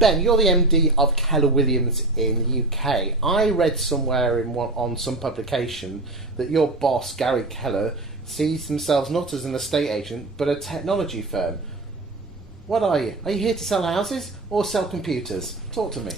Ben, you're the MD of Keller Williams in the UK. I read somewhere on some publication that your boss, Gary Keller, sees themselves not as an estate agent, but a technology firm. What are you? Are you here to sell houses or sell computers? Talk to me.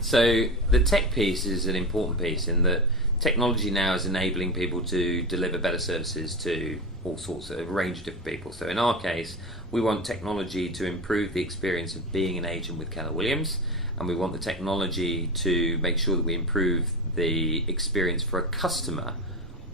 So the tech piece is an important piece in that technology now is enabling people to deliver better services to all sorts of a range of different people. So in our case, we want technology to improve the experience of being an agent with Keller Williams, and we want the technology to make sure that we improve the experience for a customer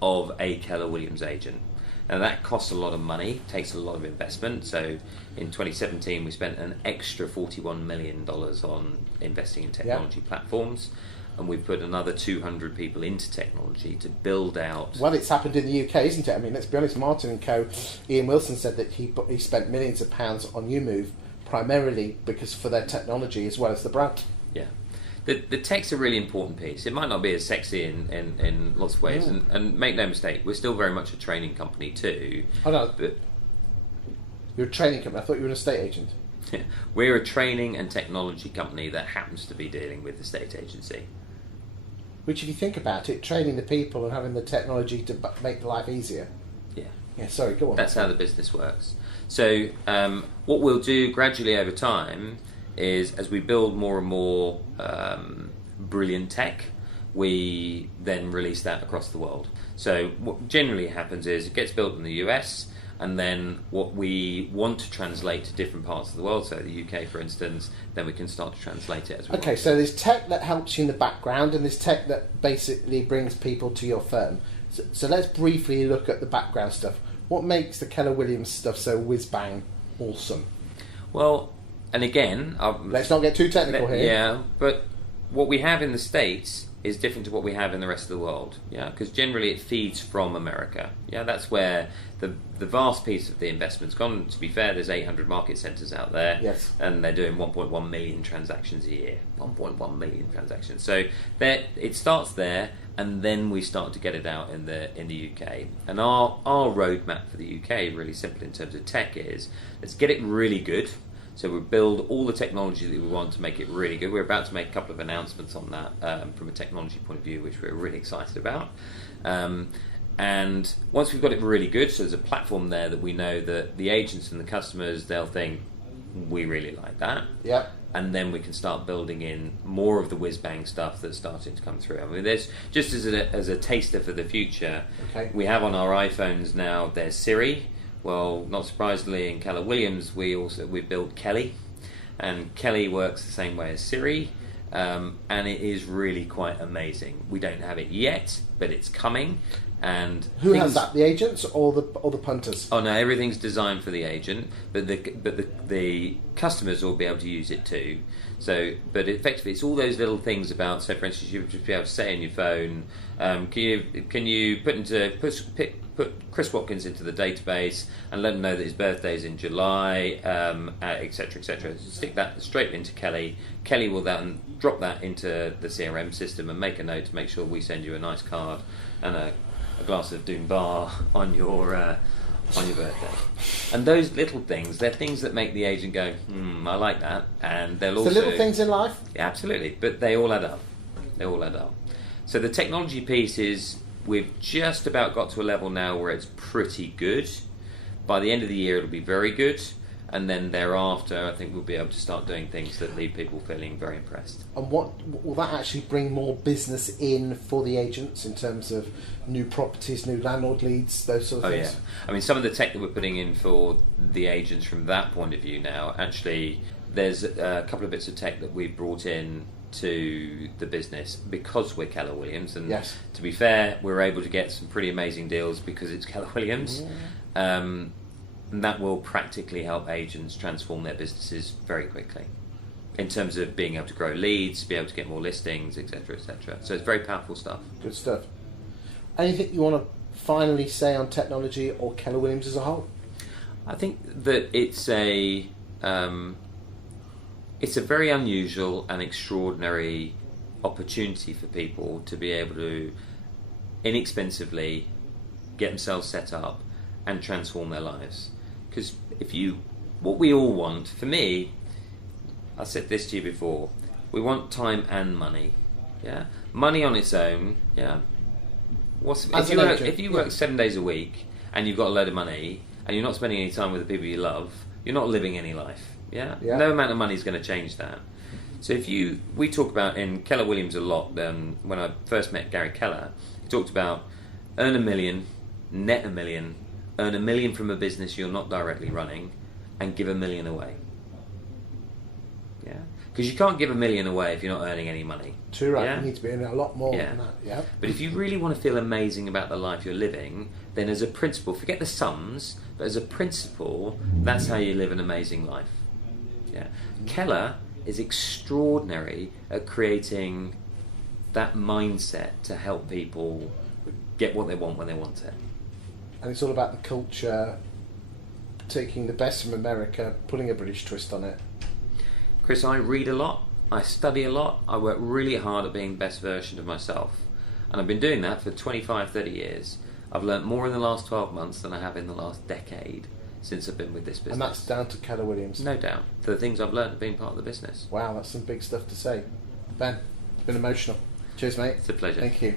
of a Keller Williams agent. Now that costs a lot of money, takes a lot of investment. So in 2017 we spent an extra $41 million on investing in technology platforms, and we've put another 200 people into technology to build out. Well, it's happened in the UK, isn't it? I mean, let's be honest, Martin and Co. Ian Wilson said that he spent millions of pounds on YouMove primarily because for their technology as well as the brand. Yeah. The tech's a really important piece. It might not be as sexy in lots of ways, and make no mistake, we're still very much a training company too. Oh no, but you're a training company. I thought you were an estate agent. We're a training and technology company that happens to be dealing with the estate agency. Which, if you think about it, training the people and having the technology to make life easier. Yeah. Yeah. Sorry, go on. That's how the business works. So what we'll do gradually over time is, as we build more and more brilliant tech, we then release that across the world. So what generally happens is it gets built in the US, and then what we want to translate to different parts of the world, so the UK for instance, then we can start to translate it as well. Okay, so there's tech that helps you in the background, and there's tech that basically brings people to your firm. So let's briefly look at the background stuff. What makes the Keller Williams stuff so whiz-bang awesome? Well, and again, let's not get too technical here. Yeah, but what we have in the States is different to what we have in the rest of the world. Yeah, because generally it feeds from America. Yeah, that's where the vast piece of the investment's gone. To be fair, there's 800 market centres out there, yes, and they're doing 1.1 million transactions a year. 1.1 million transactions. So it starts there, and then we start to get it out in the UK. And our roadmap for the UK, really simple in terms of tech, is let's get it really good. So we build all the technology that we want to make it really good. We're about to make a couple of announcements on that from a technology point of view, which we're really excited about. And once we've got it really good, so there's a platform there that we know that the agents and the customers, they'll think, we really like that. Yep. And then we can start building in more of the whiz-bang stuff that's starting to come through. I mean, there's just as a taster for the future, okay, we have on our iPhones now, there's Siri. Well, not surprisingly, in Keller Williams, we built Kelly, and Kelly works the same way as Siri, and it is really quite amazing. We don't have it yet, but it's coming. And who has that? The agents or the punters? Oh no, everything's designed for the agent, but the customers will be able to use it too. So, but effectively, it's all those little things about. So, for instance, you would just be able to say in your phone, can you put Chris Watkins into the database and let him know that his birthday is in July, etc., etc. Stick that straight into Kelly. Kelly will then drop that into the CRM system and make a note to make sure we send you a nice card and a glass of Doom Bar on your birthday. And those little things, they're things that make the agent go, I like that. And they'll also... The little things in life? Yeah, absolutely, but they all add up. They all add up. So the technology piece is, we've just about got to a level now where it's pretty good. By the end of the year, it'll be very good. And then thereafter, I think we'll be able to start doing things that leave people feeling very impressed. And what will that actually bring more business in for the agents in terms of new properties, new landlord leads, those sort of things? Oh yeah. I mean, some of the tech that we're putting in for the agents from that point of view now, actually, there's a couple of bits of tech that we've brought in to the business because we're Keller Williams. And yes, to be fair, we're able to get some pretty amazing deals because it's Keller Williams. Yeah. And that will practically help agents transform their businesses very quickly in terms of being able to grow leads, be able to get more listings, etc., etc. So it's very powerful stuff. Good stuff. Anything you want to finally say on technology or Keller Williams as a whole? I think that it's a very unusual and extraordinary opportunity for people to be able to inexpensively get themselves set up and transform their lives. Because what we all want, for me, I said this to you before, we want time and money. Yeah, money on its own. Yeah, if you work 7 days a week and you've got a load of money and you're not spending any time with the people you love, you're not living any life. Yeah, no amount of money is going to change that. So we talk about in Keller Williams a lot. When I first met Gary Keller, he talked about earn $1 million, net $1 million, earn $1 million from a business you're not directly running, and give $1 million away. Yeah, because you can't give $1 million away if you're not earning any money. Too right. Yeah? You need to be earning a lot more than that. Yeah. But if you really want to feel amazing about the life you're living, then as a principle, forget the sums, but as a principle, that's how you live an amazing life. Yeah. Keller is extraordinary at creating that mindset to help people get what they want when they want it. And it's all about the culture, taking the best from America, putting a British twist on it. Chris, I read a lot, I study a lot, I work really hard at being the best version of myself. And I've been doing that for 25, 30 years. I've learnt more in the last 12 months than I have in the last decade since I've been with this business. And that's down to Keller Williams? No doubt. For the things I've learnt being part of the business. Wow, that's some big stuff to say. Ben, it's been emotional. Cheers, mate. It's a pleasure. Thank you.